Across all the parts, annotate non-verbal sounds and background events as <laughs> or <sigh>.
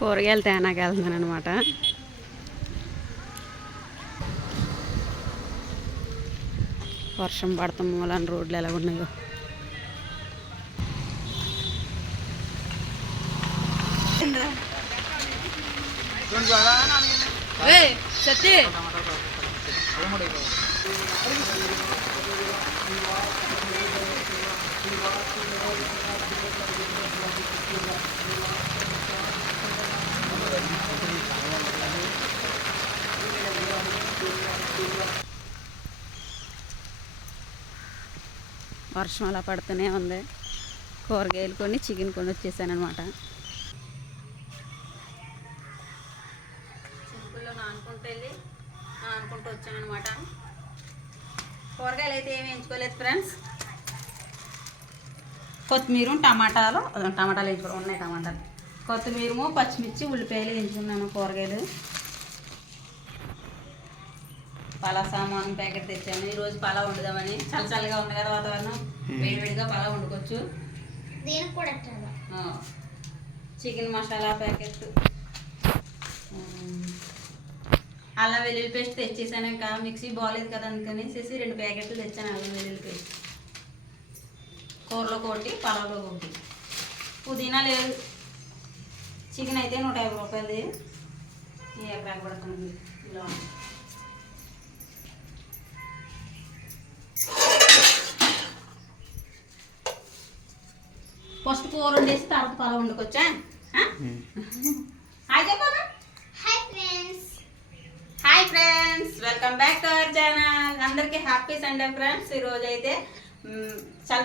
కూరగాయలు తేనాకి వెళ్తున్నాను అనమాట వర్షం పడతాం మూలాన రోడ్లు ఎలా ఉన్నాయో. సత్య వర్షం అలా పడుతూనే ఉంది. కూరగాయలు కొన్ని చికెన్ కొని వచ్చేసాను అనమాట సింపుల్లో నానుకుంటూ వెళ్ళి నానుకుంటూ వచ్చాను కూరగాయలు అయితే ఏమి ఎంచుకోలేదు ఫ్రెండ్స్. కొత్తిమీర టమాటాలు టమాటాలు వేసుకోవడం ఉన్నాయి టమాటాలు. కొత్తిమీర పచ్చిమిర్చి ఉల్లిపాయలు వేయించుకున్నాను కూరగాయలు. పలా సామాన్ ప్యాకెట్ తెచ్చాను. ఈరోజు పలా వండుదామని. చల్ల చల్లగా ఉంది కదా వాతావరణం. వేడివేడిగా పలా వండుకోవచ్చు. దీనికి కూడా ఎట్టాలా ఆ, చికెన్ మసాలా ప్యాకెట్. అల్లం వెల్లుల్లి పేస్ట్ తెచ్చేసాను ఇంకా మిక్సీ బాగాలేదు కదా అందుకని చేసి రెండు ప్యాకెట్లు తెచ్చాను అల్లం వెల్లుల్లి పేస్ట్. కూరలో కొట్టి పలావ్లో కొట్టి. పుదీనా లేదు. చికెన్ అయితే నూట యాభై రూపాయలది. ఈ ఎకరాకు పడుతుంది ఇలా ఫస్ట్ కూర వండేసి తర్వాత పలావ్ వండుకొచ్చా? హాయ్ చెప్పాలా hi friends hi friends welcome back to our channel. అందరికీ హ్యాపీ సండే ఫ్రెండ్స్. ఈరోజు అయితే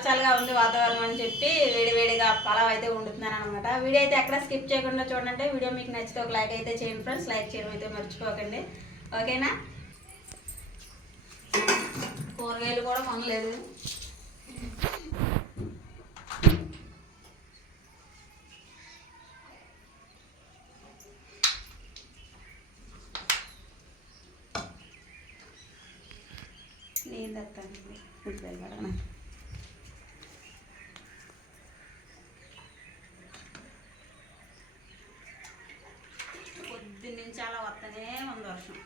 చల్లగా ఉంది వాతావరణం అని చెప్పి వేడివేడిగా పలావ్ అయితే వండుతున్నాను అనమాట వీడియో అయితే ఎక్కడ స్కిప్ చేయకుండా చూడండి. వీడియో మీకు నచ్చితే ఒక లైక్ అయితే చేయండి ఫ్రెండ్స్. లైక్ చేయడం అయితే మర్చిపోకండి. ఓకేనా కూరగాయలు కూడా కొనలేదు నేను తెస్తాను ఉల్లిపాయలు పడగన పొద్దున్న నుంచి అలా వస్తూనే ఉంది వర్షం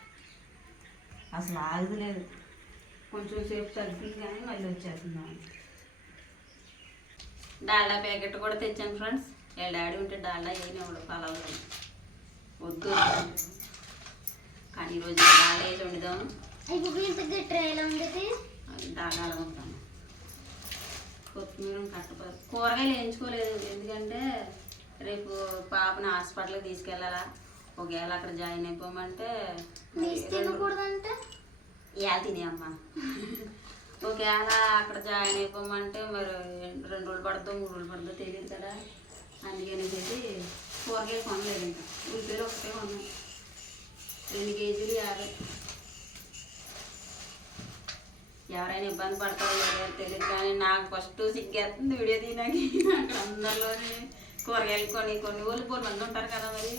అసలు ఆగలేదు కొంచెం సేపు తగ్గింది కానీ మళ్ళీ వచ్చేస్తున్నాను డాల్డా ప్యాకెట్ కూడా తెచ్చాను ఫ్రెండ్స్ వీళ్ళ డాడీ ఉంటే డాల్డా వేయనివాడు పలావులు వద్దు వద్దు. కానీ ఈరోజు డాల్డా వేసి ఇంతకి ట్రైల్ ఉంది దాగాల ఉంటాను కొత్తిమీర కట్టపో కూరగాయలు వేయించుకోలేదు. ఎందుకంటే రేపు పాపని హాస్పిటల్కి తీసుకెళ్ళాలా. ఒకవేళ అక్కడ జాయిన్ అయిపోమంటే తినకూడదంటే? ఇవాళ తినేయమ్మా. ఒకవేళ అక్కడ జాయిన్ అయిపోమంటే మరి రెండు రోజులు పడుతుందో మూడు రోజులు పడుతుందో తెలియదు కదా. అందుకని చెప్పి కూరగాయలు కొనలేదు ఇంకా. ఉల్లిపాయలు ఒకటే కొన్నాను. రెండు కేజీలు యాభై. ఎవరైనా ఇబ్బంది పడతారో లేదో తెలియదు కానీ నాకు ఫస్ట్ సిగ్గేస్తుంది వీడియో తీయడానికి. అక్కడ అందరిలోనే కూరగాయలు కొని కొన్ని వాళ్ళు కొన్ని మంది ఉంటారు కదా మరి.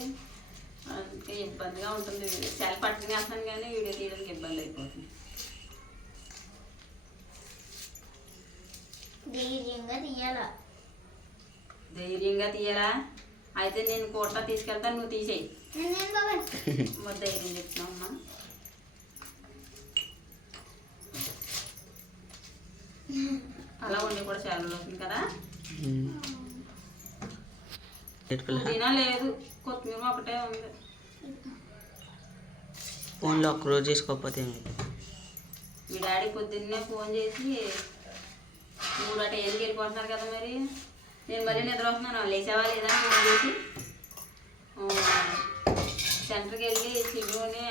అందుకే ఇబ్బందిగా ఉంటుంది. వీడియో సెల్ పట్టుకుని వేస్తాను కానీ వీడియో తీయడానికి ఇబ్బంది అయిపోతుంది. ధైర్యంగా తీయాలా. ధైర్యంగా తీయరా అయితే నేను కూట తీసుకెళ్తాను నువ్వు తీసేయి. ధైర్యం చెప్తున్నావు అమ్మా. అలా ఉండి కూడా చాలా అవుతుంది కదా? పుదీనా లేదు కొత్తిమీర ఒకటే ఉంది. ఫోన్లో ఒక్క రోజు చేసుకోకపోతే? మీ డాడీ పొద్దున్నే ఫోన్ చేసి మూడు అట ఏళ్ళకి వెళ్ళిపోతున్నారు కదా మరి? నేను మళ్ళీ నిద్ర వస్తున్నాను లేచావా లేదా? ఫోన్ చేసి సెంటర్కి వెళ్ళి చిగురుని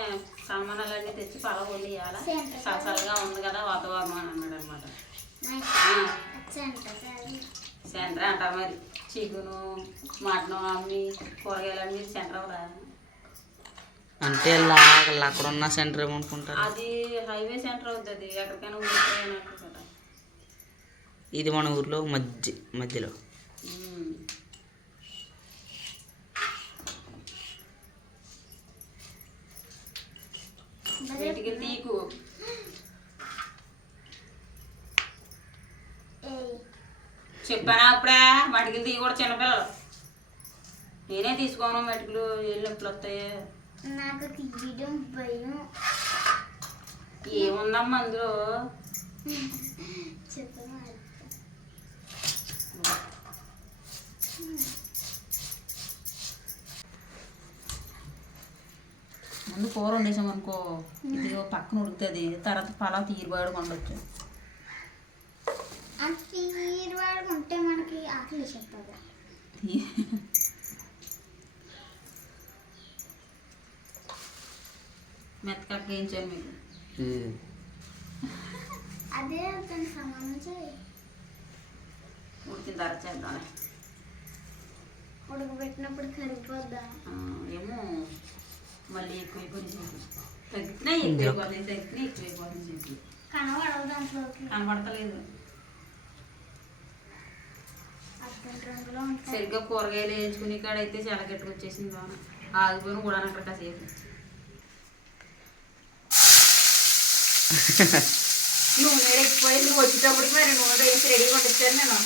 సామానాలన్నీ తెచ్చి పల వండి ఇవ్వాలా సెంటర్ సలసలగా ఉంది కదా వాతావరణం అని అన్నాడు అనమాట సెంటర్ అంటారు మరి. చికెను మటన్ అమ్మి కూరగాయలు అమ్మి సెంటర్ అంటే లాగలు అక్కడ ఉన్న సెంటర్ ఏమనుకుంటారు అది హైవే సెంటర్ అవుతుంది ఎక్కడికైనా ఊరిపోయినట్టు కదా ఇది మన ఊర్లో మధ్య మధ్యలో. ఉమ్. చెప్పానా అప్పుడే? వాటికి తీయ కూడా చిన్నపిల్లలు. నేనే తీసుకోను మెటుకులు ఏళ్ళు నొప్పులు వస్తాయి. నాకు తీయడం భయం. ఏముందమ్మా అందులో? ముందు కూర వండేసాం అనుకో ఇది పక్కన ఉడుకుతుంది. తర్వాత పలావ్ తీరుబాడు కొండొచ్చు వాడుకుంటే మనకి ఆకలి వేయించాను మీకు. అదే దానికి సంబంధించి ఉడికిన తర్వాత చేద్దాం ఉడకబెట్టినప్పుడు కరిగిపోద్దా ఏమో మళ్ళీ ఎక్కువైపోయింది చేతులు తగ్గినా కనబడవు దాంట్లోకి. కనబడతలేదు. సరిగ్గా కూరగాయలు వేయించుకుని కాడైతే చాలా గట్టిగా వచ్చేసింది బాగా ఆగిపోయిన కూడా అక్కడ కాసేపు <laughs> నూనె ఎక్కిపోయింది వచ్చేటప్పటికి మరి నూనె వేసి రెడీ కొట్టించాను నేను.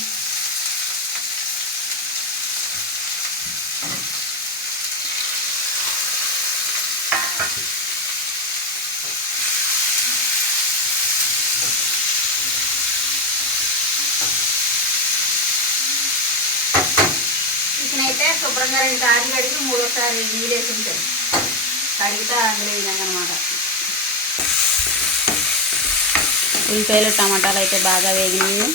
విధంగా రెండు సార్లు కడిగి మూడోసారి నీళ్ళు వేసి ఉంటాను కడిగితే అందులో విధంగా అనమాట ఉల్లిపాయలు టమాటాలు అయితే బాగా వేగినాయి.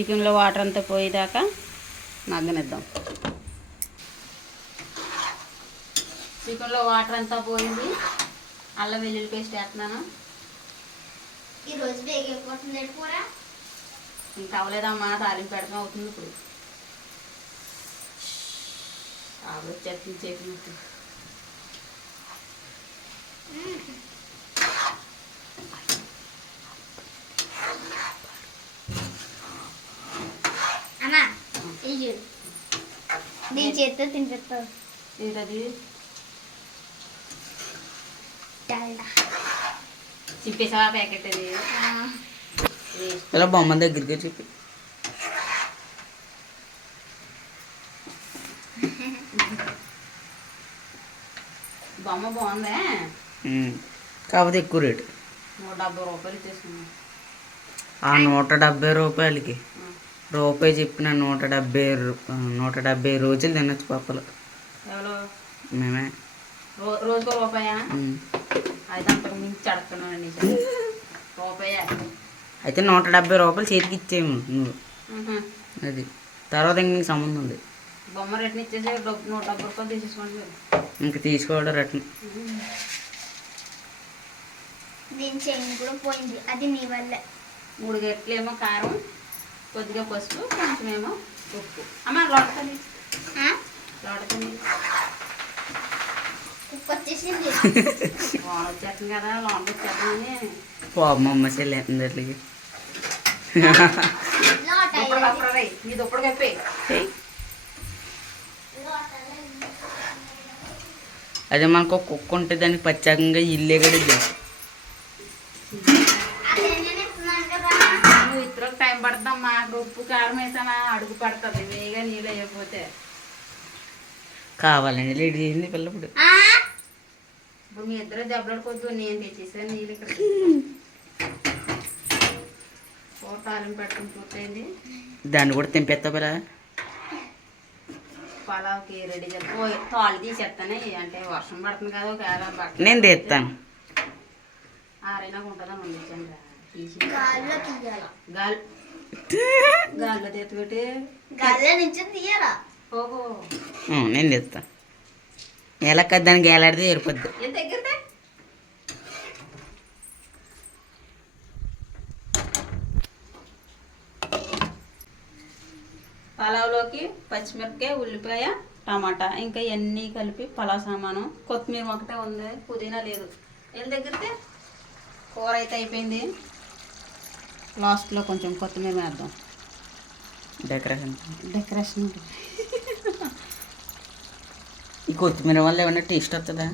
చికెన్లో వాటర్ అంతా పోయేదాకా మగ్గనిద్దాం చికెన్లో వాటర్ అంతా పోయింది. అల్లం వెల్లుల్లి పేస్ట్ వేస్తున్నాను. ఈ రోజు వేగిపోతుంది కూర? ఇంకా అవ్వలేదమ్మా తాలింపు పెడతాం అవుతుంది ఇప్పుడు. ఆవిడ చట్నీ చెప్పినట్టు అమ్మా ఇది చూడు దీని చేత్తో తినిపిస్తావు. ఏంటది? డాల్డా. చింపేసావా ప్యాకెట్ అది? ఇలా బొమ్మ దగ్గరికి చెప్పి. బొమ్మ బాగుందే? కాకపోతే ఎక్కువ రేటు. నూట డెబ్బై రూపాయలు తీసుకున్నాం ఆ నూట డెబ్బై రూపాయలకి. రూపాయి చెప్పిన నూట డెబ్బై నూట డెబ్బై రోజులు తినొచ్చు పాపలు ఎవరో? మేమే. రోజుకో రూపాయా. అయితే అంతకు మించి అడుగుతున్నానండి రూపాయా. అయితే నూట డెబ్బై రూపాయలు చేతికి ఇచ్చేయము నువ్వు. అది. తర్వాత ఇంక నీకు సంబంధం ఉంది బొమ్మ రేట్ని ఇచ్చేసి నూట డెబ్బై రూపాయలు తీసేసుకోండి మీరు. ఇంక తీసుకోవడం రిటర్న్. దీని చైన్ కూడా పోయింది. అది నీ వల్లే. మూడు గట్లేమో కారం. కొద్దిగా పసుపు కొంచెమేమో ఉప్పు. అమ్మ ఉప్పు వచ్చేసింది వాన వచ్చేస్తుంది కదా వచ్చేద్దామని చెల్లేస్తుంది అట్లకి. నీ కప్పే. అదే మనకు ఒక కుక్క ఉంటే దానికి ప్రత్యేకంగా ఇల్లే అదే ఉప్పు కారం వేసామా అడుగు పడుతుంది. వేగా నీళ్ళు వేయకపోతే. కావాలని లేట్ చేసింది పిల్లప్పుడు. ఆ? ఇప్పుడు మీ ఇద్దరు దెబ్బలాడుకోవద్దు. నేను తెచ్చేసాను నీళ్ళు ఇక్కడ. కూర తాలింపు పెట్టడం పూర్తయింది. దాన్ని కూడా తెంపేస్తా పిల్ల పలావ్కి రెడీ చేస్తా తాళ్ళు తీసేస్తానే అంటే వర్షం పడుతుంది కదా ఒక ఏడాది బట్టలు నేను తెస్తాను ఆరైనా ఉంటుందని తీయాల? గాలి గాలిలో తెత్తి పెట్టి. గాల్లో నుంచి తీయాలా? ఓహో. ఉం, నేను తెస్తాను ఎలా కదా దానికి ఏలాడితే ఏరిపోద్ది. పలావ్లోకి పచ్చిమిరపకాయ ఉల్లిపాయ టమాటా ఇంకా ఇవన్నీ కలిపి పలావ్ సామాను. కొత్తిమీర ఒకటే ఉంది పుదీనా లేదు. ఎంత దగ్గరితే కూర అయితే అయిపోయింది. లాస్ట్లో కొంచెం కొత్తిమీర వేద్దాం. డెకరేషన్. డెకరేషన్. ఈ కొత్తిమీర వల్ల ఏమన్నా టేస్ట్ వస్తుందా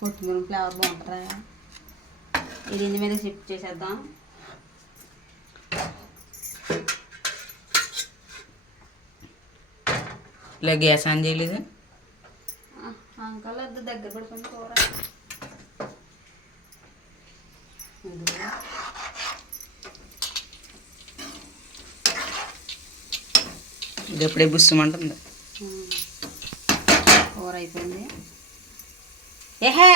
కొత్తిమీర ఫ్లేవర్ బాగుంటుందా? ఇది ఇంటి మీద షిఫ్ట్ చేసేద్దాం. ఇలా గ్యాస్ ఆన్ చేయలేదు? అంకల్ దగ్గర పడుకుని కూర. ఇది ఎప్పుడే బుస్సమంటుంది. కూర అయిపోయింది ఏహే!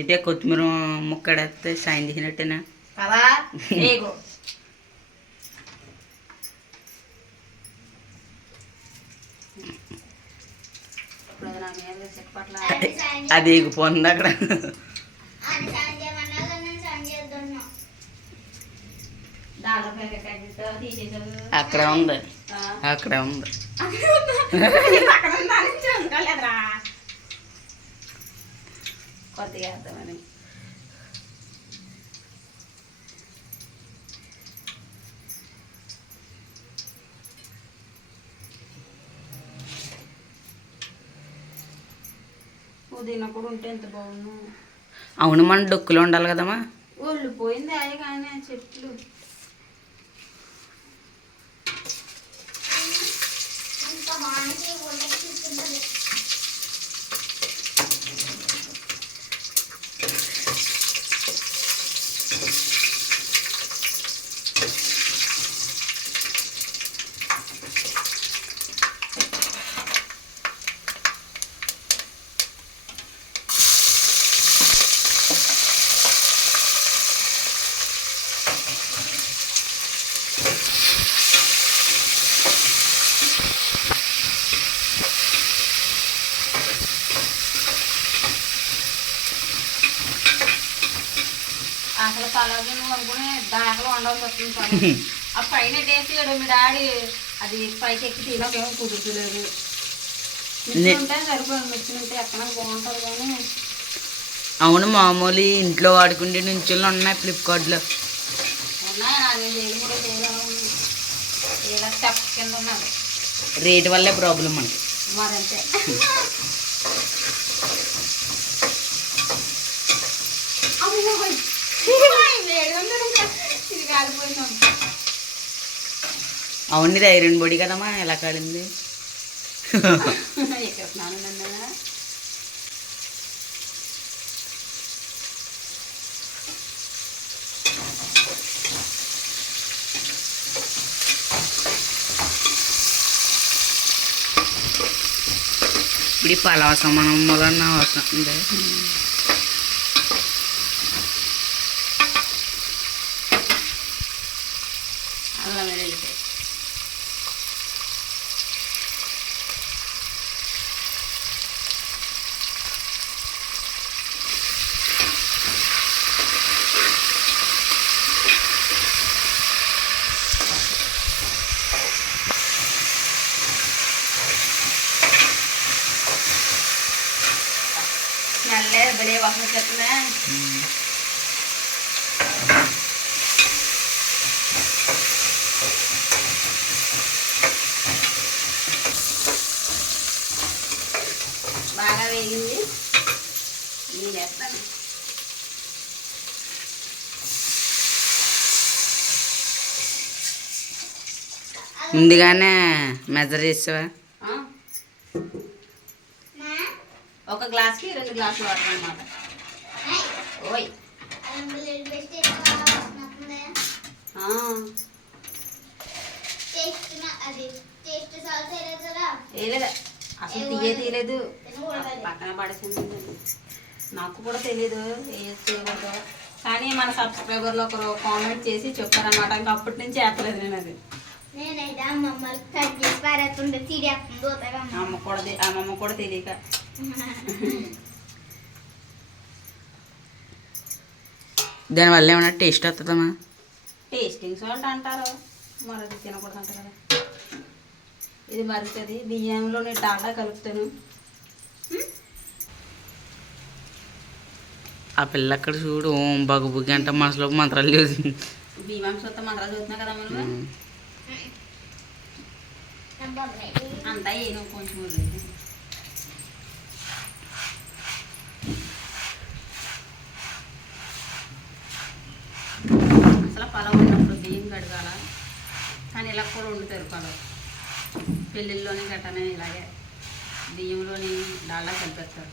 ఇదే కొత్తిమీర ముక్కడేస్తే సాయం చేసినట్టేనా? కదా అది ఎగిపోతుంది అక్కడ. అక్కడ ఉంది. అక్కడ ఉంది. కొద్దిగా వేద్దామని పుదీనా కూడా ఉంటే ఎంత అవును మన డొక్కులో ఉండాలి కదమ్మా ఒళ్ళు పోయింది అయ్యి కానీ చెట్లు ఇంకా మానకి ఒళ్ళకి తీసుకుంటుంది అసలు పలాగే నువ్వు అనుకుని దాకలు వండాల్సి వస్తుంది. ఆ పైన చేయడం మీ డాడీ అది పైకి ఎక్కి తినకేమో కుదురుతులేదు. మిర్చి ఉంటే సరిపోయింది మిర్చి ఉంటే ఎక్కడ బాగుంటుంది కానీ. అవును మామూలు ఇంట్లో వాడుకుంటే నుంచులు ఉన్నాయి ఫ్లిప్కార్ట్లో. రేట్ వల్లే ప్రాబ్లం మనకి మరంతే. అవును ఇది ఐరన్ బొడి కదమ్మా ఎలా కాలింది? ఇప్పుడు ఈ మనం వస్తుంది బాగా వేగింది. నేను వేస్తాను ముందుగానే మెజర్ చేసావా? ఒక గ్లాస్కి రెండు గ్లాసులు వాటర్ అనమాట ఓయ్. అందులో లేదు పక్కన పడేసింది. నాకు కూడా తెలీదు ఏ చేయకూడదు కానీ మన సబ్స్క్రైబర్లు ఒకరు కామెంట్ చేసి చెప్పారనమాట ఇంకా అప్పటి నుంచి ఎత్తలేదు నేను అది. అమ్మ. కూడా అమ్మమ్మ కూడా తెలియక. దానివల్ల ఏమైనా టేస్ట్ వస్తుందమ్మా టేస్టింగ్ సాల్ట్ అంటారు మరి అది తినకూడదు అంట కదా. ఇది మరుగుతుంది బియ్యంలోనే డాల్డా కలుపుతాను. ఆ పిల్ల అక్కడ చూడు ఓం బగుబుగ్గి అంటే మనసులో మంత్రాలు బియ్యం సొత్త మంత్రాలు చూస్తున్నా కదా మనం? అంతా కొంచెం. అసలు పలావ్ ఉన్నప్పుడు బియ్యం కడగాల? కానీ ఇలా కూడా వండుతారు పలావ్. పెళ్ళిళ్ళలోని గట్టనే ఇలాగే బియ్యంలోని డాల్డా కలిపేస్తారు.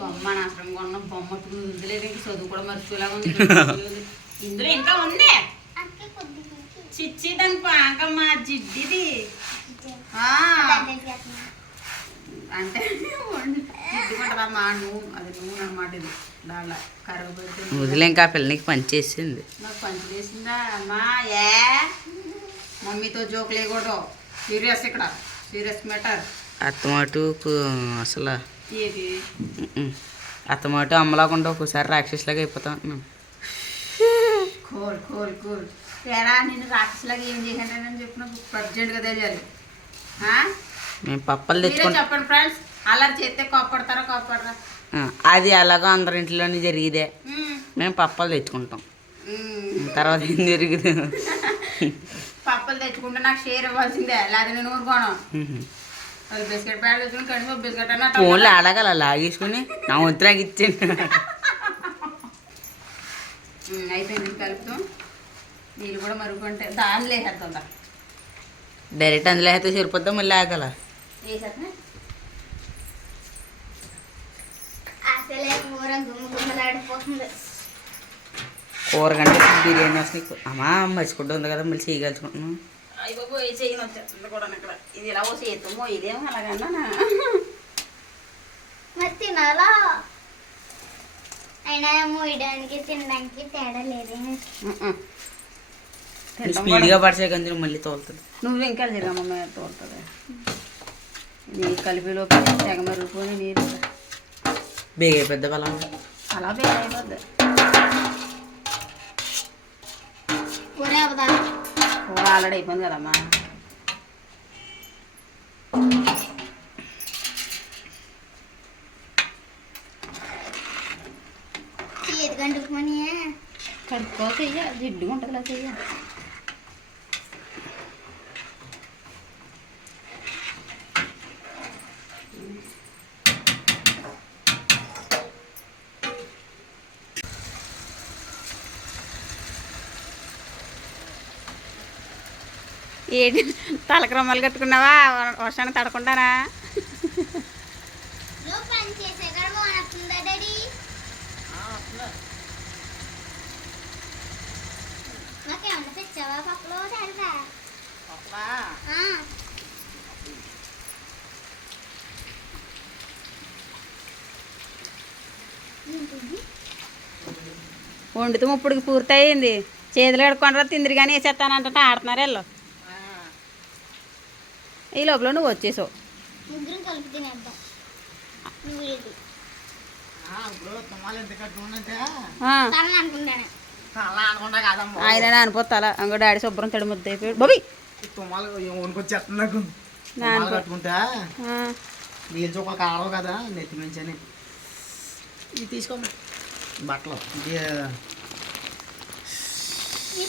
బొమ్మ నాశనం కొన్న బొమ్మ ఇందులేదు ఇంక చదువు కూడా ఉంది ఇందులో ఇంకా ఉంది? చిచ్చి దాని పాకమ్మ జిడ్డిది. అంటే జిడ్డు నూనె అది నూనె అనమాట ఇది. దాళ్ళ కరువు పెట్టి వదిలే ఇంకా ఆ పిల్ల నీకు పని చేసింది. నాకు పంచి చేసిందా? అమ్మా ఏ? మమ్మీతో జోక్ లేకూడదు. సీరియస్ ఇక్కడ. Serious matter. అత్తమాటు అసలు ఏది. అత్తమాటు అమ్మలాకుండా ఒక్కోసారి రాక్షసులాగా అయిపోతా. ఉంటున్నాను కోల్ కోల్ కోల్. తేరా నేను రాక్షసులాగా ఏం చేశానని చెప్పి నాకు ప్రజెంట్గా తెలియాలి? మేము పప్పలు తెచ్చుకుంటాం చెప్పండి ఫ్రెండ్స్ అల్లరి చేస్తే కోప్పడతారా కోప్పడరా? అది అలాగో అందరి ఇంట్లోనే జరిగిదే. మ్మ్. పప్పలు తెచ్చుకుంటాం. తర్వాత ఏం జరుగుతుంది పప్పులు తెచ్చుకుంటే నాకు షేర్ ఇవ్వాల్సిందే. లేదా నేను ఊరుకోను. బిస్కెట్ ప్యాడ్ తెచ్చుకుని కడుపు బిస్కెట్ అన్న ఫోన్లో అడగాల లాగేసుకుని నా వంతురాకి ఇచ్చాను అయిపోయింది కలుపుతాం. నీళ్ళు కూడా మరుగుంటే దానిలో వేసేద్దాం. డైరెక్ట్ అందులో అయితే సరిపోద్దాం మళ్ళీ ఆగల? వేసేద్దాం అసలే కూర కంటే బిర్యానీ వస్తుంది అమ్మా మర్చిపోవడం ఉంది కదా మళ్ళీ చేయగలుచుకుంటున్నాం ఇది ఇదేమో అలాగన్నా. మరి తినాలా? అయినా మోయడానికి తినడానికి తేడా స్పీడ్గా పడిచే కానీ మళ్ళీ తోలుతుంది నువ్వు ఇంకా తిరగా మమ్మీ తోడుతుంది నీ కలిపిలోకి తెగ మరుగుకొని నీరు. బేగే పెద్ద బలం అలా బేగా అయిపోద్ది కూర అవదా కూర ఆల్రెడీ అయిపోయింది కదమ్మా. చెయ్య జిడ్డుగా ఉంటుంది ఇలా ఏంటి? తలకి రొమ్మలు కట్టుకున్నావా? వర్షాన్ని తడకుండానా? వండితే ఇప్పటికి పూర్తయింది. చేతులు కడుక్కొనరా తిందిరి కానీ వేసేస్తానంటే ఆడుతున్నారు వీళ్ళు. ఈ లోపల నువ్వు వచ్చేసావు ముగ్గురం కలిపి తినేద్దాం. నువ్వు ఇది ఆ, తలని అనుకుంటాను ఆయన అనిపోతా అంగో డాడీ శుభ్రం తడి ముద్ద అయిపోయాడు. బాబీ! కదా నెత్తి ఇది బట్టలు.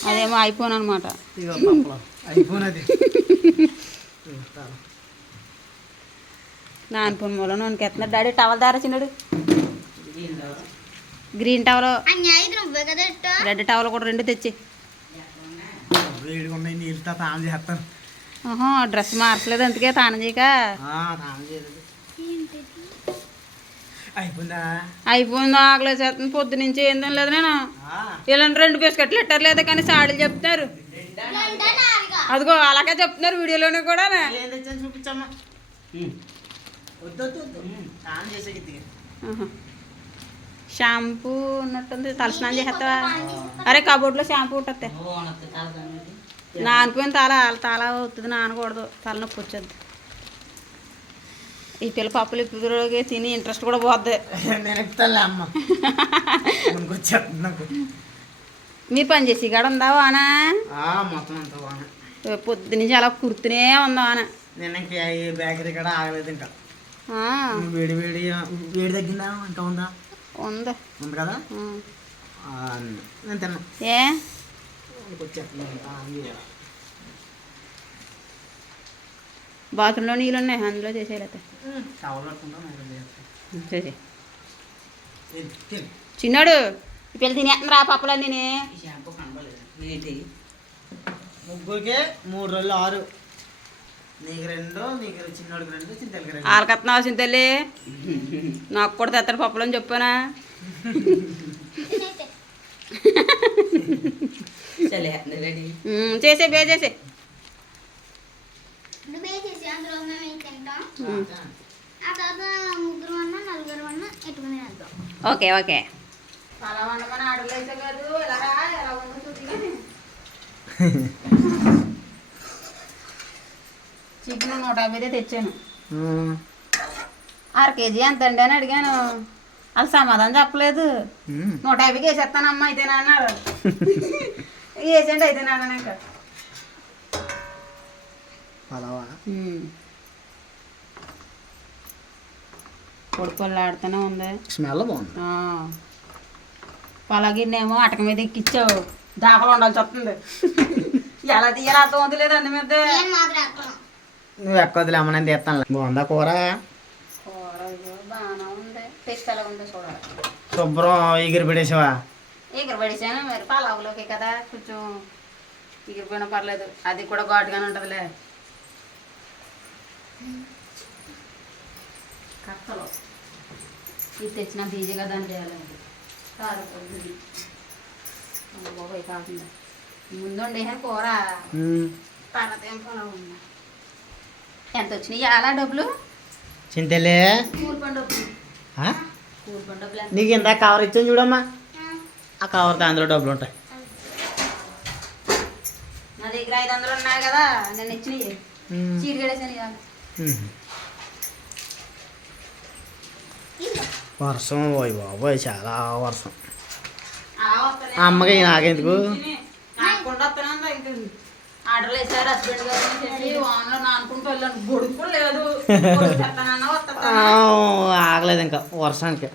అదేమో అయిపోను అనమాట పప్పులు అయిపోయినది నా అనుకున్న మూల నూనెకి ఎత్తున్నాడు డాడీ టవల్ దారా చిన్నాడు గ్రీన్ టవల్. రెడ్ టవల్ కూడా రెండు తెచ్చి. డ్రెస్ మార్చలేదు అందుకే తానం చేయక. అయిపోయిందా? ఆకలి చేస్తుంది పొద్దు నుంచి ఏందో లేదు నేను. ఆ, ఇలాంటి రెండు బిస్కెట్లు ఎట్టారు లేదా కానీ సాడీలు చెప్తున్నారు. ఆవిగా అదిగో అలాగే చెప్తున్నారు వీడియోలోనే కూడా. చూపించమ్మా. షాంపూ ఉన్నట్టుంది తలస్నానం చేస్తావా అరే కబోర్డ్లో షాంపూ ఉంటుంది. నానిపోయిన తల తల అవుతుంది నానకూడదు. తలనొప్పి వచ్చేది. ఈ పిల్ల పప్పులు ఇప్పుడు తిని ఇంట్రెస్ట్ కూడా పోద్ది. <laughs> మీరు <laughs> పని చేసి కాడ ఉందా వాన? ఆ, మొత్తం అంతా బాగా పొద్దు నుంచి అలా కుర్తూనే ఉందా వాన నేను ఇంకా ఈ బేకరీ కూడా ఆగలేదు ఇంకా. వేడి వేడి వేడి తగ్గిందా? ఇంకా ఉందా? ఉంది. ఉంది కదా? నేను తిన్నా. ఏ. బాత్రూంలో నీళ్ళు ఉన్నాయి అందులో చేస్తాను. చేసే. చిన్నాడు ఈ పిల్ల తినేస్తుంది రా పప్పులన్నీ. ముగ్గురికి మూడు రోజులు ఆరు. నీకు రెండు నీకు చిన్నోడికి రెండు చింతలకి రెండు. ఆలకత్నం అవసరం తల్లి నాకు కూడా తెత్తడు పప్పులు అని చెప్పానా? సరే రెడీ. ఉమ్, చేసే బే చేసే. అందులో మేము ఏం చికెన్ నూట యాభైదే తెచ్చాను అర కేజీ ఎంత అండి అని అడిగాను. వాళ్ళు సమాధానం చెప్పలేదు. నూట యాభైకి వేసేస్తానమ్మా అయితేనా అన్నారు. వేసేయండి అయితేనా అన్నాను ఇంకా. పలావా పొడి పొల్లు ఆడుతూనే ఉంది. స్మెల్ బాగుంది. పలాగిన్నేమో అటక మీద ఎక్కిచ్చావు. దాఖలు ఉండాల్సి వస్తుంది ఎలా తీయాలి అర్థం అవుతుంది లేదు అందు మీద నువ్వు ఎక్కొద్దులే అమ్మ నేను తీస్తాను బాగుందా కూర? కూర బాగానే ఉంది. టేస్ట్ ఎలా ఉందో చూడాలి. శుభ్రం ఎగిరి పెట్టేసావా ఎగురు పడేసాను మరి పలావులోకి కదా కొంచెం ఎగిరిపోయినా పర్లేదు. అది కూడా ఘాటుగానే ఉంటుందిలే. కత్తలు ఇది తెచ్చిన ఈజీగా దాన్ని చేయాలండి కాదు బాబాయ్ కాకుండా కూర ఎంత వచ్చినాయి అలా డబ్బులు. చింతలే నీకు ఇంత కవర్ ఇచ్చాను చూడమ్మా. ఆ. కవర్తో అందులో డబ్బులు ఉంటాయి. నా దగ్గర ఐదు వందలు ఉన్నాయి కదా నేను ఇచ్చినవి. చీటి. వర్షం పోయి బాబోయ్ చాలా వర్షం. ఆ అమ్మకి నాకెందుకు ఆర్డర్లు వేసారు హస్బెండ్ గారు వాన్లో నానుకుంటూ వెళ్ళాను. లేదు. ఆగలేదు ఇంకా వర్షానికి.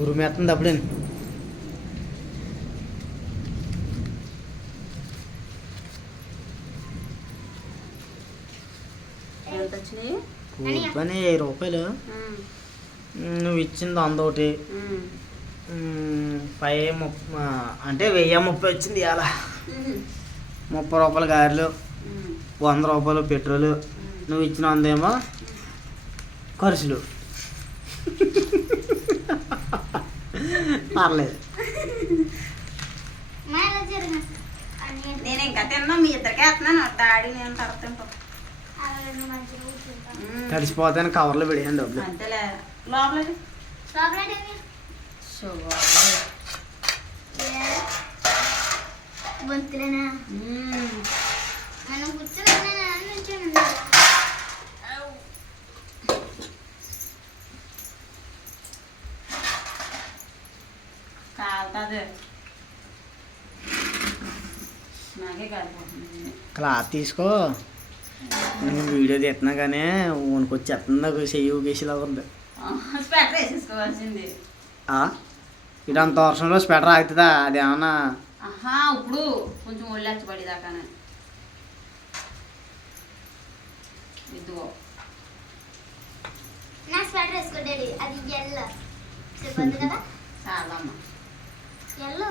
ఉరిమేస్తుంది అప్పుడే పని రూపాయలు. నువ్వు ఇచ్చింది వంద ఒకటి ఉమ్, ఉమ్, పై ముప్ప అంటే వెయ్యి ముప్పై వచ్చింది ఉమ్, ముప్పై రూపాయల గారెలు వంద రూపాయలు పెట్రోలు నువ్వు ఇచ్చిన వందేమో ఖర్చులు. పర్లేదు. నేను ఇంకా తిన్నా మీ ఇద్దరికే వేస్తున్నాను. డాడీ నేను తర్వాత తడిసిపోతాను కవర్లో పెడేయండి డబ్బులు అంతేలే లోపల చాక్లెట్ ఏమి బొంతులేనా మనం కూర్చొని నుంచొని కాలుతుంది నాకే కాలిపోతుంది క్లాత్ తీసుకో నేను వీడియో తీస్తున్నా కానీ వణుకొచ్చేస్తుంది నాకు చెయ్యి ఊగేసేలాగా ఉంది స్పెటర్ వేసేసుకోవాల్సింది. ఆ? ఇదంత వర్షంలో స్వెటర్ ఆగుతుందా? అది ఏమన్నా? ఆహా ఇప్పుడు కొంచెం ఒళ్ళెచ్చ పడేదాకానే ఇదిగో. నా స్వెటర్ వేసుకో డాడీ. అది ఎల్లో చెప్పదు కదా? చాలమ్మ ఎల్లో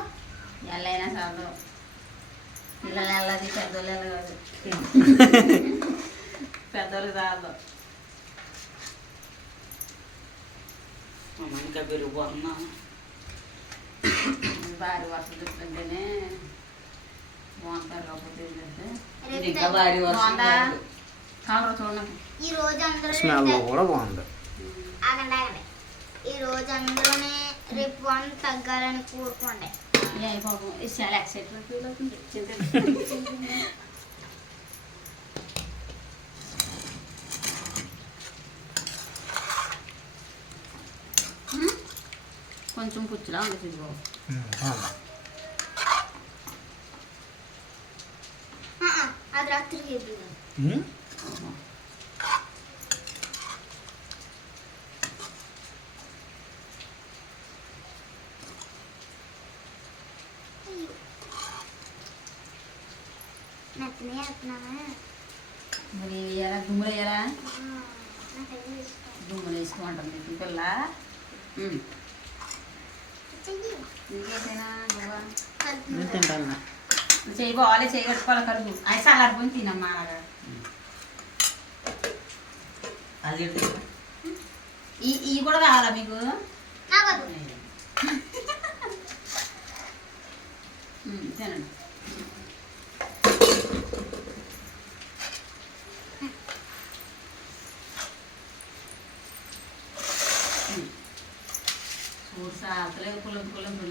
ఎల్లైనా చాలు పిల్లలు ఎల్లది ఎల్ల కాదు <laughs> పెద్దోళ్ళు చాలు ఇంకా పెరిగిపోతున్నా భారీ వర్షం చూస్తుంటేనే బాగుంటారు కాకపోతే ఇంకా భారీ వర్షం. కవర్ చూడండి ఈ రోజు అందరూ స్మెల్ కూడా బాగుంది ఆగండి ఆగండి ఈ రోజు అందరూనే రేపు వన్ తగ్గాలని కోరుకోండి ఇది చాలా ఎక్సైట్మెంట్ ఫీల్ అవుతుంది కొంచెం పుచ్చులా ఉంది చూడు బాబు ఆ, ఆ, అది రాత్రికి ఇద్దాం. అయ్యో. మెత్తనే వేస్తున్నావా? మరి వేయాలా దుమ్ములు వేయాలా ఆ, నాకు అది ఇష్టం. దుమ్ములు వేసుకోమంటుంది ఈ పిల్ల హ్మ్. చెయ్యి. ఇంకేసైనా నువ్వా కలుపుతున్నా. నేను తింటాను చేయి బాగాలే చేయి కట్టుకోవాలి కడుగు అయితే అలాడిపోయి తినమ్మా అలాగా అది? ఈ ఇవి కూడా కావాలా మీకు? తినండి హ్మ్. చూడు సాతలేదు పుల్లం పుల్లం పుల్లం. చేయి కాలుతుందమ్మా కక్క. కూర అయితే చల్లారిపోయిందా ఈ కోసాను నీకు అన్నారు కదా ఉల్లి వేస్తున్నారా? మ్మ్. నేను అగ్ని తింటాక రుచి చెప్తలేదు నాకు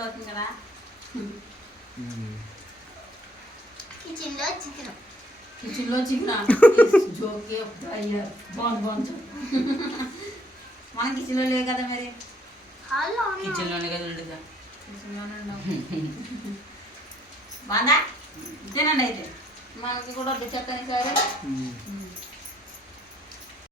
అవుతుంది కదా మ్మ్. కిచెన్లో చికెన్ కిచెన్లో చికెన్ జోకే అయ్యా బాగుంది బాగుంది మన కిచెన్లో లేవు కదా మరి. కిచెన్లోనే కదా ఉండేదా కిచెన్లోనే బాగుందా తినండి అయితే మనకి కూడా వడ్డీ చక్కని సరే మ్మ్.